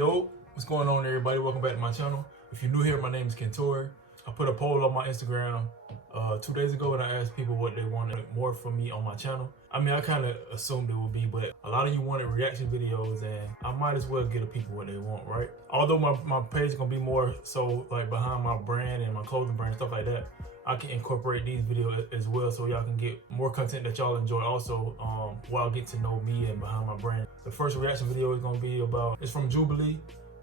Yo, what's going on everybody? Welcome back to my channel. If you're new here, my name is Kentorey. I put a poll on my Instagram 2 days ago and I asked people what they wanted more from me on my channel. I mean, I kind of assumed it would be, but a lot of you wanted reaction videos and I might as well give the people what they want, right? Although my page is gonna be more so like behind my brand and my clothing brand and stuff like that, I can incorporate these videos as well so y'all can get more content that y'all enjoy also while getting to know me and behind my brand. The first reaction video is gonna be it's from Jubilee.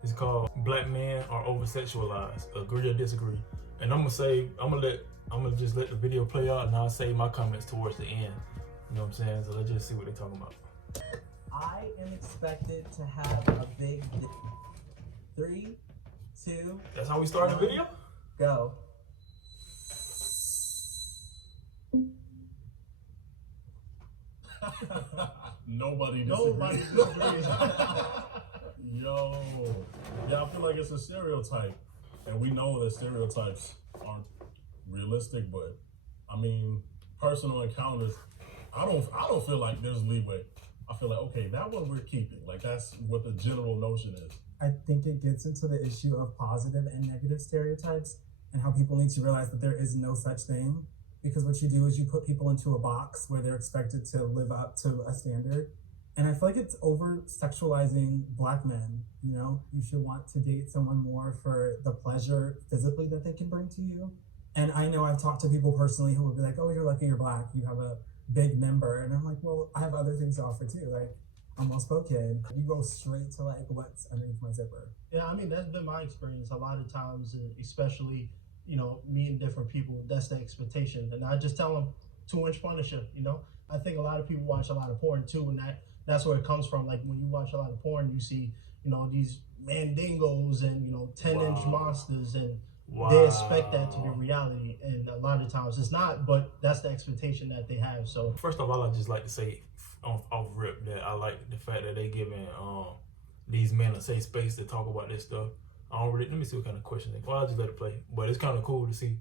It's called Black Men Are Over-Sexualized, Agree or Disagree. And I'm gonna just let the video play out and I'll say my comments towards the end. You know what I'm saying? So let's just see what they're talking about. I am expected to have a big 3, 2. That's how we start the video? Go. Nobody disagrees. Yo, yeah, I feel like it's a stereotype, and we know that stereotypes aren't realistic. But I mean, personal encounters, I don't feel like there's leeway. I feel like, okay, that one we're keeping. Like that's what the general notion is. I think it gets into the issue of positive and negative stereotypes and how people need to realize that there is no such thing. Because what you do is you put people into a box where they're expected to live up to a standard. And I feel like it's over-sexualizing Black men. You know, you should want to date someone more for the pleasure physically that they can bring to you. And I know I've talked to people personally who will be like, oh, you're lucky you're Black, you have a big member. And I'm like, well, I have other things to offer too. Like, I'm well spoken. You go straight to like what's underneath my zipper. Yeah, I mean, that's been my experience a lot of times, especially, you know, meeting different people, that's the expectation. And I just tell them 2-inch Punisher, you know? I think a lot of people watch a lot of porn too, and that's where it comes from. Like when you watch a lot of porn, you see, you know, these mandingos and, you know, 10-inch monsters, and they expect that to be reality. And a lot of times it's not, but that's the expectation that they have. So first of all, I'd just like to say off rip that I like the fact that they giving these men a safe space to talk about this stuff. I don't really, let me see what kind of question they. Well, I'll just let it play. But it's kind of cool to see.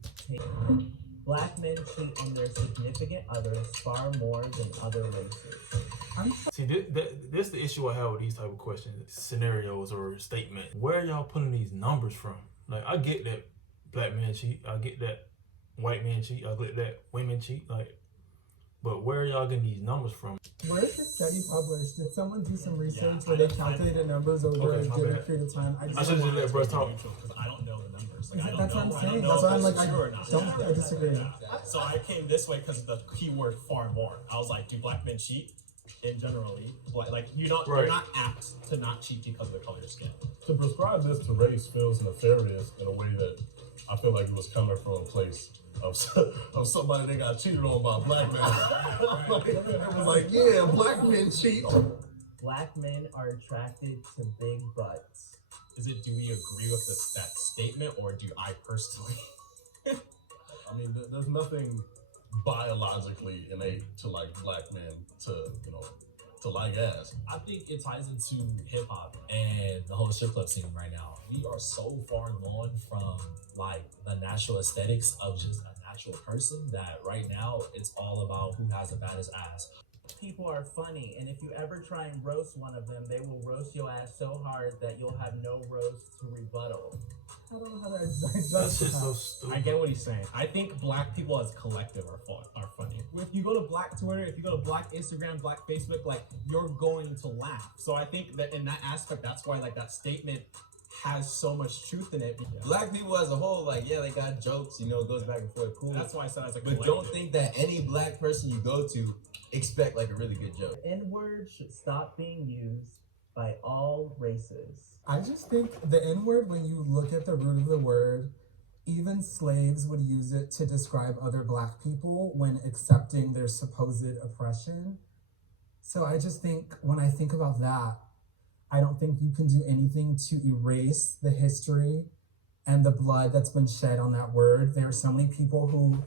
Black men cheat on their significant others far more than other races. See, this the issue I have with these type of questions, scenarios or statements. Where are y'all pulling these numbers from? Like, I get that Black men cheat. I get that white men cheat. I get that women cheat. Like, but where are y'all getting these numbers from? Where is this study published? Did someone do some research where they calculated numbers over a given period of time? I should just let Bruce talk. Because I don't know the numbers. Like, That's what I'm saying. That's why I'm like, I disagree. So I came this way because of the keyword far more. I was like, do Black men cheat? In generally, like you're not apt to not cheat because of the color of skin. To prescribe this to race feels nefarious in a way that I feel like it was coming from a place of somebody that got cheated on by a Black man. It was like, yeah, Black men cheat. Black men are attracted to big butts. Is it, do we agree with that statement, or do I personally? I mean, there's nothing biologically innate to like Black men to like ass. I think it ties into hip hop and the whole strip club scene right now. We are so far gone from like the natural aesthetics of just a natural person that right now it's all about who has the baddest ass. People are funny, and if you ever try and roast one of them, they will roast your ass so hard that you'll have no roast to rebuttal. I don't know how to That's just so stupid. I get what he's saying. I think Black people as a collective are funny. If you go to Black Twitter, if you go to Black Instagram, Black Facebook, like, you're going to laugh. So I think that in that aspect, that's why like that statement has so much truth in it. Black people as a whole, like, yeah, they got jokes, you know, it goes back and forth, cool. That's why I said as a collective. But don't think that any Black person you go to expect like a really good joke. The N-word should stop being used by all races. I just think the N-word, when you look at the root of the word, even slaves would use it to describe other Black people when accepting their supposed oppression. So I just think, when I think about that, I don't think you can do anything to erase the history and the blood that's been shed on that word. There are so many people who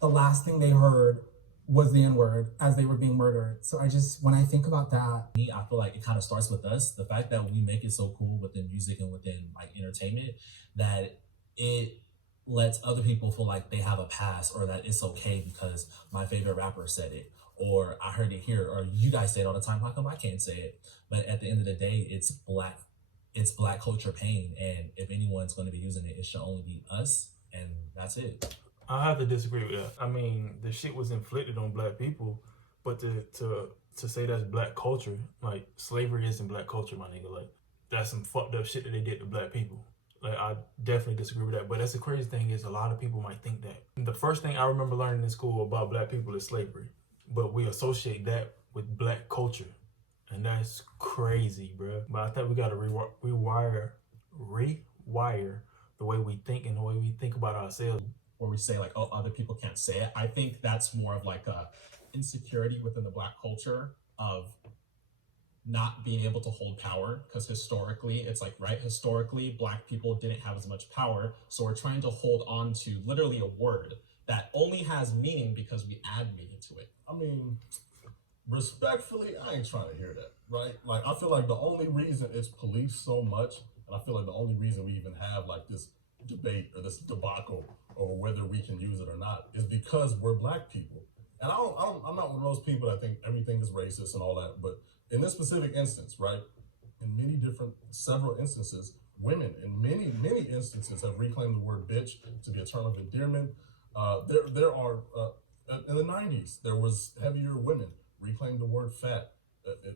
the last thing they heard was the N-word as they were being murdered. So when I think about that. I feel like it kind of starts with us. The fact that we make it so cool within music and within like entertainment, that it lets other people feel like they have a pass, or that it's okay because my favorite rapper said it, or I heard it here, or you guys say it all the time, how come I can't say it? But at the end of the day, it's Black it's Black culture pain, and if anyone's going to be using it, it should only be us, and that's it. I have to disagree with that. I mean, the shit was inflicted on Black people, but to say that's Black culture, like slavery isn't Black culture, my nigga. Like that's some fucked up shit that they did to Black people. Like I definitely disagree with that. But that's the crazy thing is a lot of people might think that. The first thing I remember learning in school about Black people is slavery, but we associate that with Black culture, and that's crazy, bro. But I think we gotta rewire the way we think and the way we think about ourselves. Where we say like, oh, other people can't say it. I think that's more of like a insecurity within the Black culture of not being able to hold power, because historically it's like, right, historically Black people didn't have as much power, so we're trying to hold on to literally a word that only has meaning because we add meaning to it. I mean, respectfully, I ain't trying to hear that, right? Like, I feel like the only reason it's policed so much, and I feel like the only reason we even have like this debate or this debacle over whether we can use it or not is because we're Black people. And I'm not one of those people that think everything is racist and all that, but in this specific instance, right, in several instances, women in many instances have reclaimed the word bitch to be a term of endearment. There are, in the 90s, there was heavier women reclaimed the word fat,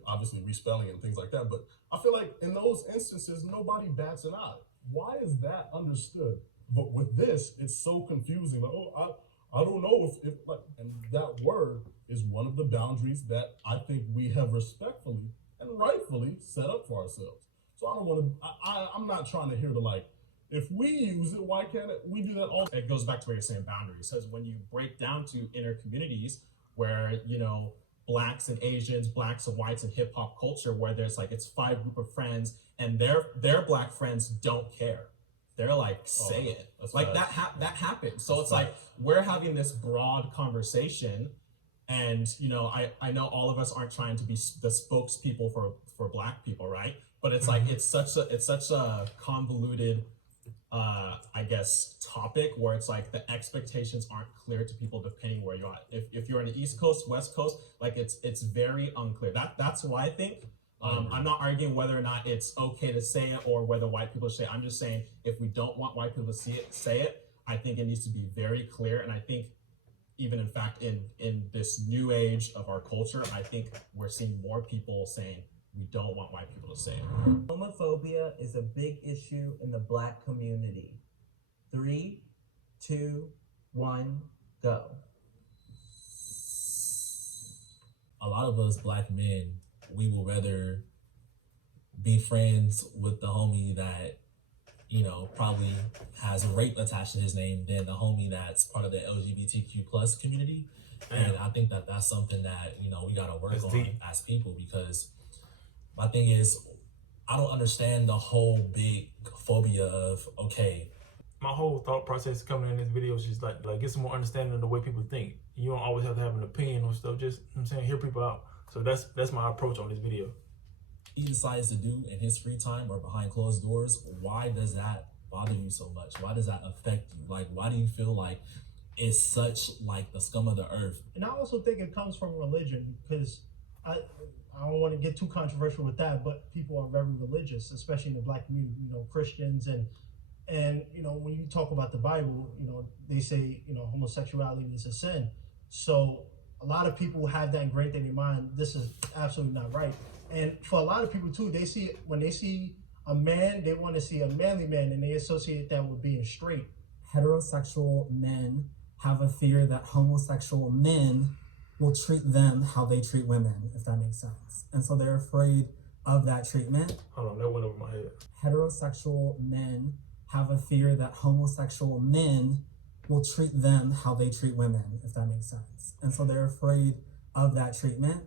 obviously respelling and things like that. But I feel like in those instances, nobody bats an eye. Why is that understood? But with this, it's so confusing. Like, oh, I don't know if like, and that word is one of the boundaries that I think we have respectfully and rightfully set up for ourselves. So I don't want to, I'm not trying to hear the like, if we use it, why can't we do that also? It goes back to where you're saying boundaries, because when you break down to inner communities where, you know, Blacks and Asians, Blacks and whites and hip hop culture, where there's like, it's 5 group of friends and their Black friends don't care. They're like, say it. Like that happens. So it's like, we're having this broad conversation, and, you know, I know all of us aren't trying to be the spokespeople for Black people, right? But it's like, it's such a convoluted, I guess, topic where it's like the expectations aren't clear to people depending where you're at. If you're on the East Coast, West Coast, like it's very unclear. That's why I think, I'm not arguing whether or not it's okay to say it or whether white people should say it. I'm just saying, if we don't want white people to say it, I think it needs to be very clear. And I think even in fact, in this new age of our culture, I think we're seeing more people saying, we don't want white people to say it. Homophobia is a big issue in the Black community. 3, 2, 1, go. A lot of us Black men, we will rather be friends with the homie that, you know, probably has rape attached to his name than the homie that's part of the LGBTQ plus community. And I think that that's something that, you know, we got to work on as people, because my thing is, I don't understand the whole big phobia of, okay. My whole thought process coming in this video is just like get some more understanding of the way people think. You don't always have to have an opinion on stuff, just, you know what I'm saying, hear people out. So that's my approach on this video. He decides to do in his free time or behind closed doors, why does that bother you so much? Why does that affect you? Like, why do you feel like it's such like the scum of the earth? And I also think it comes from religion, because I don't want to get too controversial with that, but people are very religious, especially in the Black community, you know, Christians, and you know, when you talk about the Bible, you know, they say, you know, homosexuality is a sin. So a lot of people have that ingrained in their mind. This is absolutely not right. And for a lot of people too, when they see a man, they want to see a manly man, and they associate that with being straight. Heterosexual men have a fear that homosexual men will treat them how they treat women, if that makes sense. And so they're afraid of that treatment. Hold on, that went over my head. Heterosexual men have a fear that homosexual men will treat them how they treat women, if that makes sense. And so they're afraid of that treatment.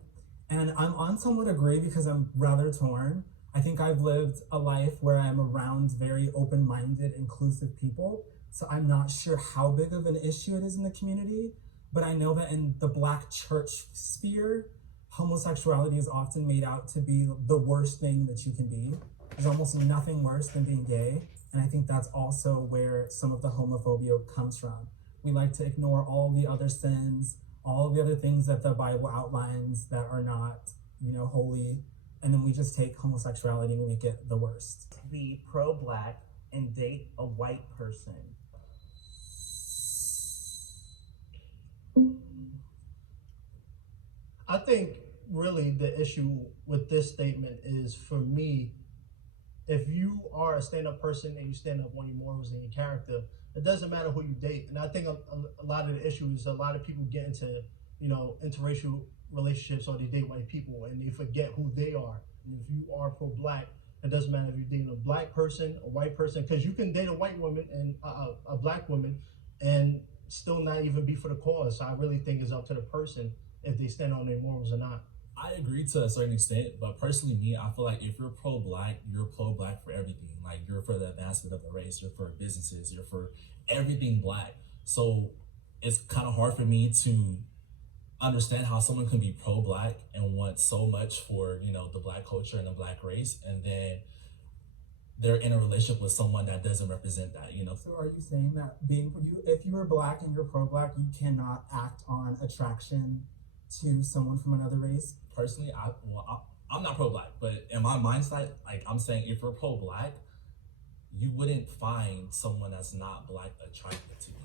And I'm on somewhat agree, because I'm rather torn. I think I've lived a life where I'm around very open-minded, inclusive people. So I'm not sure how big of an issue it is in the community, but I know that in the Black church sphere, homosexuality is often made out to be the worst thing that you can be. There's almost nothing worse than being gay. And I think that's also where some of the homophobia comes from. We like to ignore all the other sins, all the other things that the Bible outlines that are not, you know, holy. and then we just take homosexuality and we make it the worst. Be pro-black and date a white person. I think really the issue with this statement is, for me, if you are a stand-up person and you stand up on your morals and your character, it doesn't matter who you date. And I think a lot of the issue is a lot of people get into, interracial relationships, or they date white people and they forget who they are. And if you are pro-black, it doesn't matter if you're dating a black person, a white person, because you can date a white woman and a black woman and still not even be for the cause. So I really think it's up to the person if they stand on their morals or not. I agree to a certain extent, but personally, me, I feel like if you're pro-black, you're pro-black for everything. Like, you're for the advancement of the race, you're for businesses, you're for everything black. So it's kind of hard for me to understand how someone can be pro-black and want so much for, the black culture and the black race, and then they're in a relationship with someone that doesn't represent that, So are you saying that if you are black and you're pro-black, you cannot act on attraction to someone from another race? Personally, I'm not pro-black, but in my mindset, like, I'm saying if you're pro-black, you wouldn't find someone that's not black attractive to you.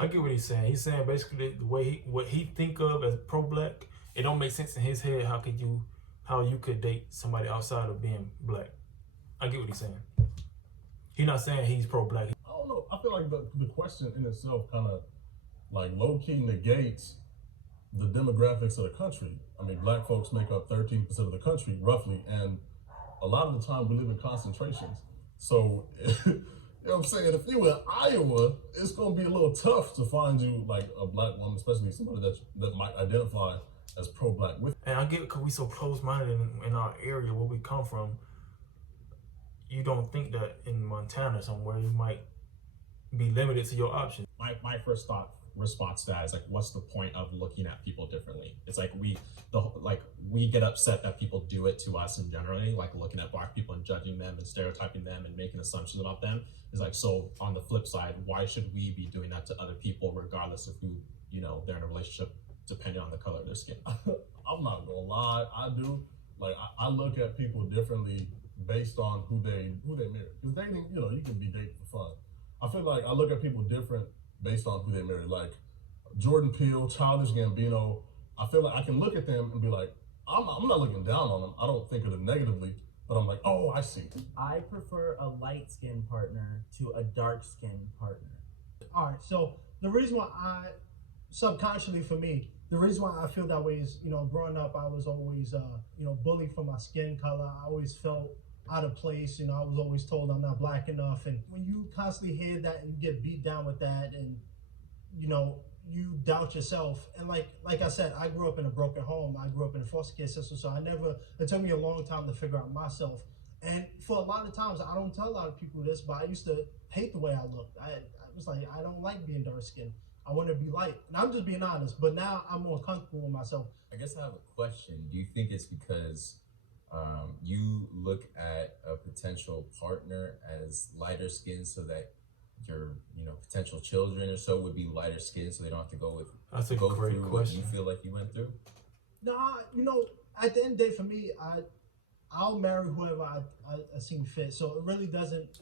I get what he's saying. He's saying basically the way what he think of as pro-black, it don't make sense in his head. How you could date somebody outside of being black? I get what he's saying. He's not saying he's pro-black. I don't know. I feel like the question in itself kind of like low-key negates the demographics of the country. I mean, black folks make up 13% of the country, roughly, and a lot of the time we live in concentrations. So, you know what I'm saying? If you were in Iowa, it's going to be a little tough to find you like a black woman, especially somebody that might identify as pro-black. And I get it because we so close-minded in our area where we come from. You don't think that in Montana somewhere you might be limited to your options. My first response to that is like, what's the point of looking at people differently? It's like we get upset that people do it to us in generally, like looking at black people and judging them and stereotyping them and making assumptions about them. It's like, so on the flip side, why should we be doing that to other people regardless of who they're in a relationship, depending on the color of their skin? I'm not gonna lie, I do. Like, I look at people differently based on who they marry. Because dating, you can be dating for fun. I feel like I look at people different based on who they marry. Like Jordan Peele, Childish Gambino, I feel like I can look at them and be like, I'm not looking down on them. I don't think of them negatively, but I'm like, oh, I see. I prefer a light-skinned partner to a dark-skinned partner. All right, so the reason why subconsciously for me, the reason why I feel that way is, growing up, I was always, bullied for my skin color. I always felt out of place. I was always told I'm not black enough. And when you constantly hear that and you get beat down with that, and, you doubt yourself. And like I said, I grew up in a broken home. I grew up in a foster care system. So it took me a long time to figure out myself. And for a lot of times, I don't tell a lot of people this, but I used to hate the way I looked. I was like, I don't like being dark skinned. I want to be light. And I'm just being honest, but now I'm more comfortable with myself. I guess I have a question. Do you think it's because you look at a potential partner as lighter skinned so that your potential children or so would be lighter skinned so they don't have to go through what you feel like you went through? Nah, at the end of the day, for me, I'll marry whoever I seem fit. So it really doesn't,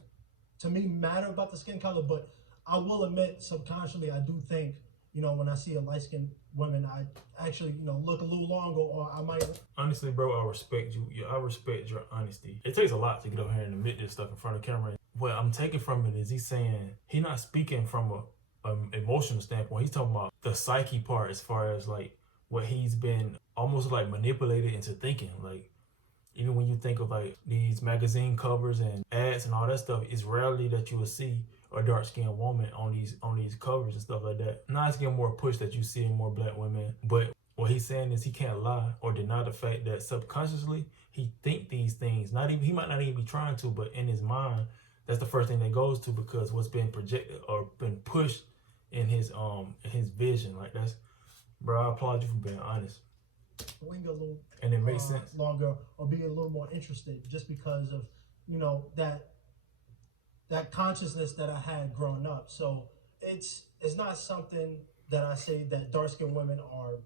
to me, matter about the skin color. But I will admit, subconsciously, I do think, when I see a light-skinned woman, I actually, look a little longer, or I might. Honestly, bro, I respect you. I respect your honesty. It takes a lot to get up here and admit this stuff in front of camera. What I'm taking from it is he's not speaking from an emotional standpoint. He's talking about the psyche part, as far as like what he's been almost like manipulated into thinking. Like, even when you think of like these magazine covers and ads and all that stuff, it's rarely that you will see a dark-skinned woman on these covers and stuff like that. Now it's getting more push that you see more black women, but what he's saying is he can't lie or deny the fact that subconsciously he think these things. He might not even be trying to, but in his mind, that's the first thing that goes to, because what's been projected or been pushed in his vision. Like, that's, bro, I applaud you for being honest. Linger a little, and it makes sense longer, or be a little more interested, just because of that consciousness that I had growing up. So it's not something that I say that dark-skinned women are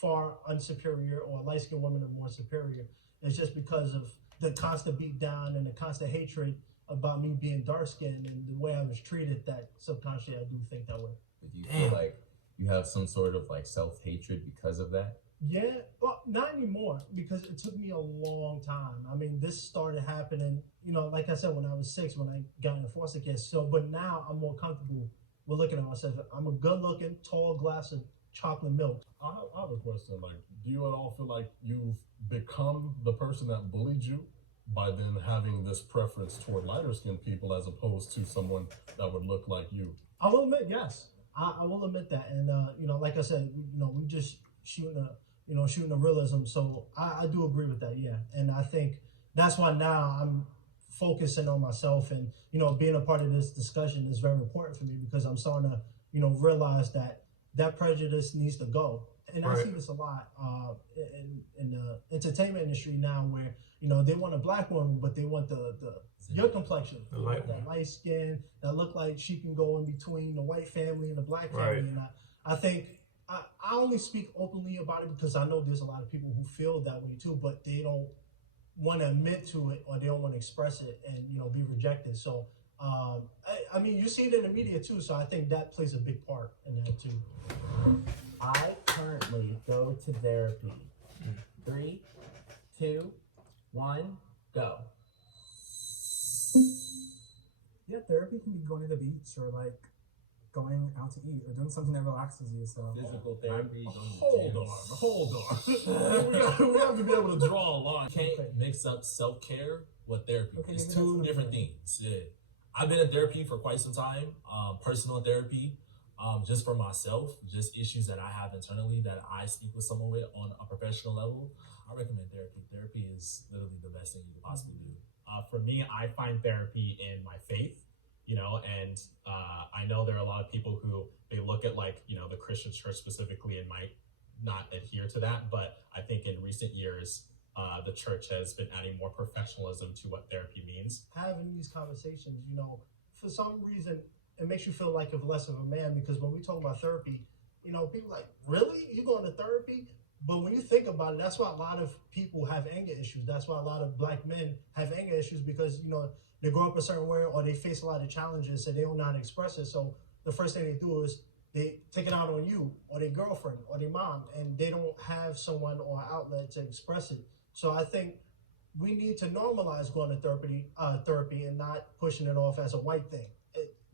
far unsuperior or light-skinned women are more superior. It's just because of the constant beat down and the constant hatred about me being dark skinned and the way I was treated that subconsciously I do think that way. But do you feel like you have some sort of like self-hatred because of that? Yeah, well, not anymore because it took me a long time. I mean, this started happening, you know, like I said, when I was 6, when I got into foster care. So, but now I'm more comfortable with looking at myself. I'm a good-looking, tall glass of chocolate milk. I have a question. Like, do you at all feel like you've become the person that bullied you by then having this preference toward lighter-skinned people as opposed to someone that would look like you? I will admit, yes, I will admit that. And you know, like I said, you know, we just shooting the realism. So I do agree with that, yeah. And I think that's why now I'm focusing on myself, and you know, being a part of this discussion is very important for me because I'm starting to, you know, realize that that prejudice needs to go. And I see this a lot in the entertainment industry now, where you know they want a black woman, but they want your complexion, that light skin that look like she can go in between the white family and the black family. And I think I only speak openly about it because I know there's a lot of people who feel that way too, but they don't want to admit to it or they don't want to express it and, you know, be rejected. So, I mean, you see it in the media too, so I think that plays a big part in that too. I currently go to therapy. 3, 2, 1, go. Yeah, therapy can be going to the beach or like going out to eat or doing something that relaxes you. So Physical therapy. Hold on. we have to be able to draw a line. You can't mix up self-care with therapy. Okay, It's maybe two that's different okay. things. Yeah. I've been in therapy for quite some time, personal therapy, just for myself, just issues that I have internally that I speak with someone with on a professional level. I recommend therapy. Therapy is literally the best thing you could possibly do. For me, I find therapy in my faith, you know, and I know there are a lot of people who they look at like, you know, the Christian church specifically and might not adhere to that. But I think in recent years, the church has been adding more professionalism to what therapy means. Having these conversations, you know, for some reason, it makes you feel like a less of a man because when we talk about therapy, you know, people are like, really? You going to therapy? But when you think about it, that's why a lot of people have anger issues. That's why a lot of black men have anger issues because, you know, they grow up a certain way or they face a lot of challenges and they don't know how to express it. So the first thing they do is they take it out on you or their girlfriend or their mom, and they don't have someone or outlet to express it. So I think we need to normalize going to therapy and not pushing it off as a white thing.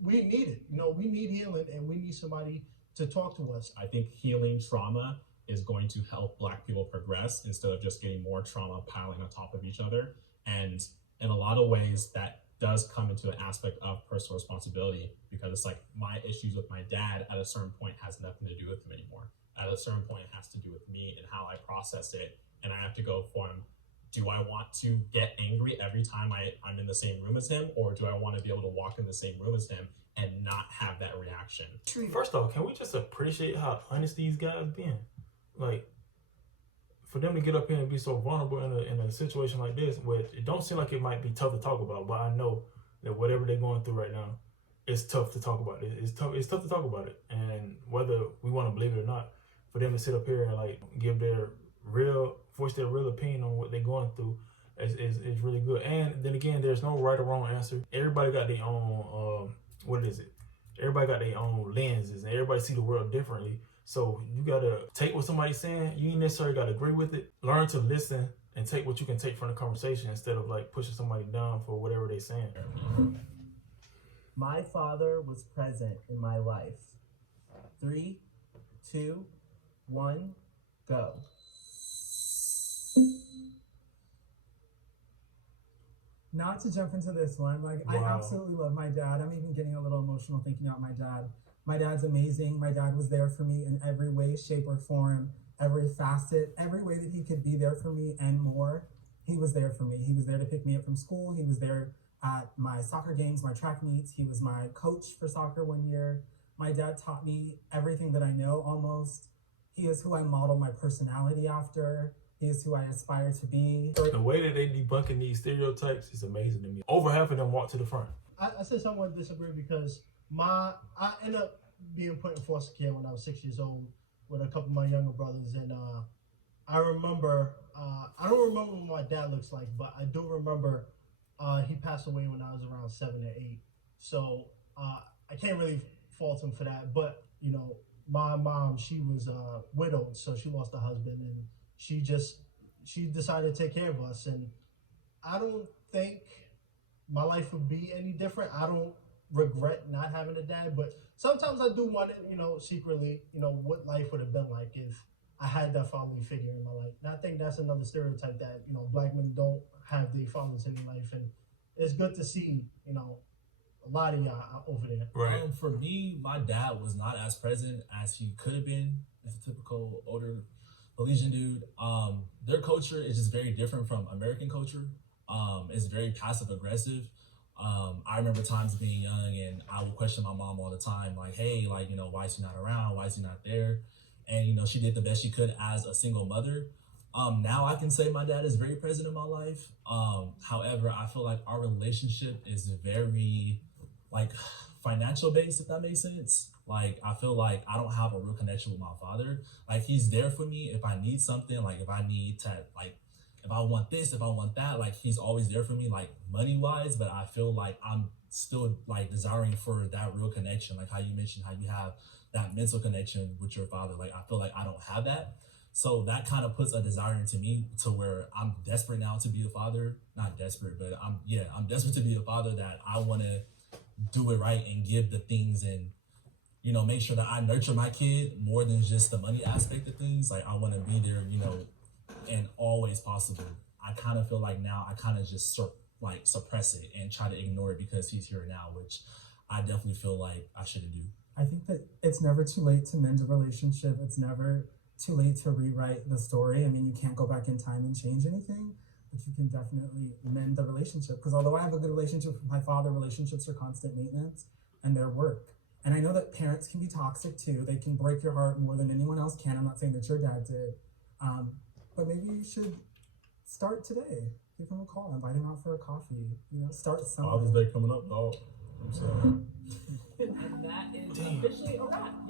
We need it. You know, we need healing and we need somebody to talk to us. I think healing trauma is going to help Black people progress instead of just getting more trauma piling on top of each other. And in a lot of ways, that does come into an aspect of personal responsibility because it's like my issues with my dad at a certain point has nothing to do with him anymore. At a certain point, it has to do with me and how I process it. And I have to go from, do I want to get angry every time I'm in the same room as him? Or do I want to be able to walk in the same room as him and not have that reaction? First off, can we just appreciate how honest these guys been? Like, for them to get up here and be so vulnerable in a situation like this, where it don't seem like it might be tough to talk about, but I know that whatever they're going through right now, it's tough to talk about it. It's tough to talk about it. And whether we want to believe it or not, for them to sit up here and like voice their real opinion on what they're going through is really good. And then again, there's no right or wrong answer. Everybody got their own, everybody got their own lenses and everybody see the world differently. So you gotta take what somebody's saying. You ain't necessarily gotta agree with it. Learn to listen and take what you can take from the conversation instead of like pushing somebody down for whatever they're saying. My father was present in my life. 3, 2, 1, go. not to jump into this one, like I absolutely love my dad. I'm even getting a little emotional thinking about my dad. My dad's amazing. My dad was there for me in every way, shape, or form, every facet, every way that he could be there for me and more. He was there for me. He was there to pick me up from school. He was there at my soccer games, my track meets. He was my coach for soccer one year. My dad taught me everything that I know almost. He is who I model my personality after. He is who I aspire to be. The way that they debunking these stereotypes is amazing to me. Over half of them walk to the front. I said somewhat disagree because I ended up being put in foster care when I was 6 years old with a couple of my younger brothers, and I remember I don't remember what my dad looks like, but I do remember he passed away when I was around 7 or 8. So I can't really fault him for that. But you know, my mom, she was widowed, so she lost a husband, and she decided to take care of us. And I don't think my life would be any different. I don't regret not having a dad, but sometimes I do wonder, you know, secretly, you know, what life would have been like if I had that fatherly figure in my life. And I think that's another stereotype that, you know, black men don't have their fathers in their life. And it's good to see, you know, a lot of y'all over there. Right. For me, my dad was not as present as he could have been as a typical older Belizean dude. Their culture is just very different from American culture. It's very passive aggressive. I remember times being young and I would question my mom all the time, like, hey, like, you know, why is he not around? Why is he not there? And, you know, she did the best she could as a single mother. Now I can say my dad is very present in my life. However, I feel like our relationship is very, like, financial based, if that makes sense. Like, I feel like I don't have a real connection with my father. Like, he's there for me if I need something, like if I need to, like, if I want this, if I want that, like he's always there for me, like money wise, but I feel like I'm still like desiring for that real connection. Like how you mentioned, how you have that mental connection with your father. Like, I feel like I don't have that. So that kind of puts a desire into me to where I'm desperate now to be a father. Not desperate, but I'm desperate to be a father, that I want to do it right and give the things and, you know, make sure that I nurture my kid more than just the money aspect of things. Like, I want to be there, you know, and always possible. I kind of feel like now I kind of just suppress it and try to ignore it because he's here now, which I definitely feel like I shouldn't do. I think that it's never too late to mend a relationship. It's never too late to rewrite the story. I mean, you can't go back in time and change anything, but you can definitely mend the relationship. Because although I have a good relationship with my father, relationships are constant maintenance and they're work. And I know that parents can be toxic too. They can break your heart more than anyone else can. I'm not saying that your dad did. But maybe you should start today. Give him a call, invite him out for a coffee. You know, start somewhere. Father's Day coming up, dog. I'm sorry. And that is officially a wrap.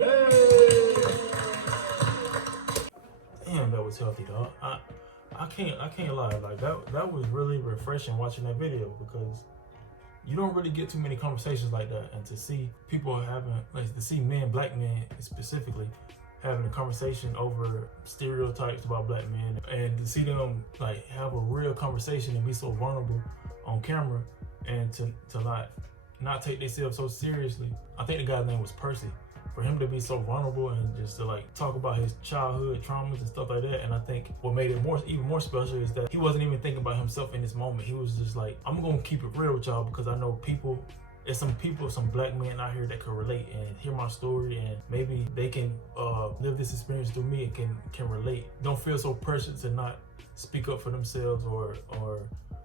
Damn, that was healthy, dog. I can't lie. Like that was really refreshing watching that video, because you don't really get too many conversations like that, and to see people having, like, to see men, black men specifically, having a conversation over stereotypes about black men, and to see them like have a real conversation and be so vulnerable on camera, and to not take themselves so seriously. I think the guy's name was Percy. For him to be so vulnerable and just to like talk about his childhood traumas and stuff like that, and I think what made it even more special is that he wasn't even thinking about himself in this moment. He was just like, I'm gonna keep it real with y'all, because I know there's some black men out here that can relate and hear my story, and maybe they can live this experience through me and can relate. Don't feel so pressured to not speak up for themselves or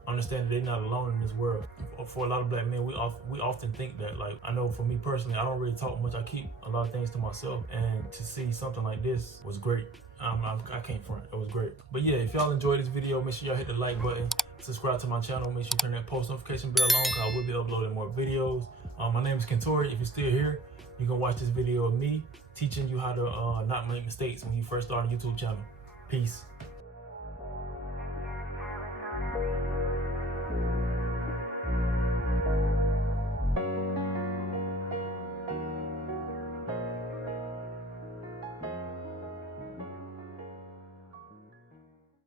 understand that they're not alone in this world. For a lot of black men, we often think that, like, I know for me personally, I don't really talk much. I keep a lot of things to myself, and to see something like this was great. I can't front, it was great. But yeah, if y'all enjoyed this video, make sure y'all hit the like button, subscribe to my channel, make sure you turn that post notification bell on, because I will be uploading more videos. My name is Kentorey. If you're still here, you can watch this video of me teaching you how to not make mistakes when you first start a YouTube channel. Peace.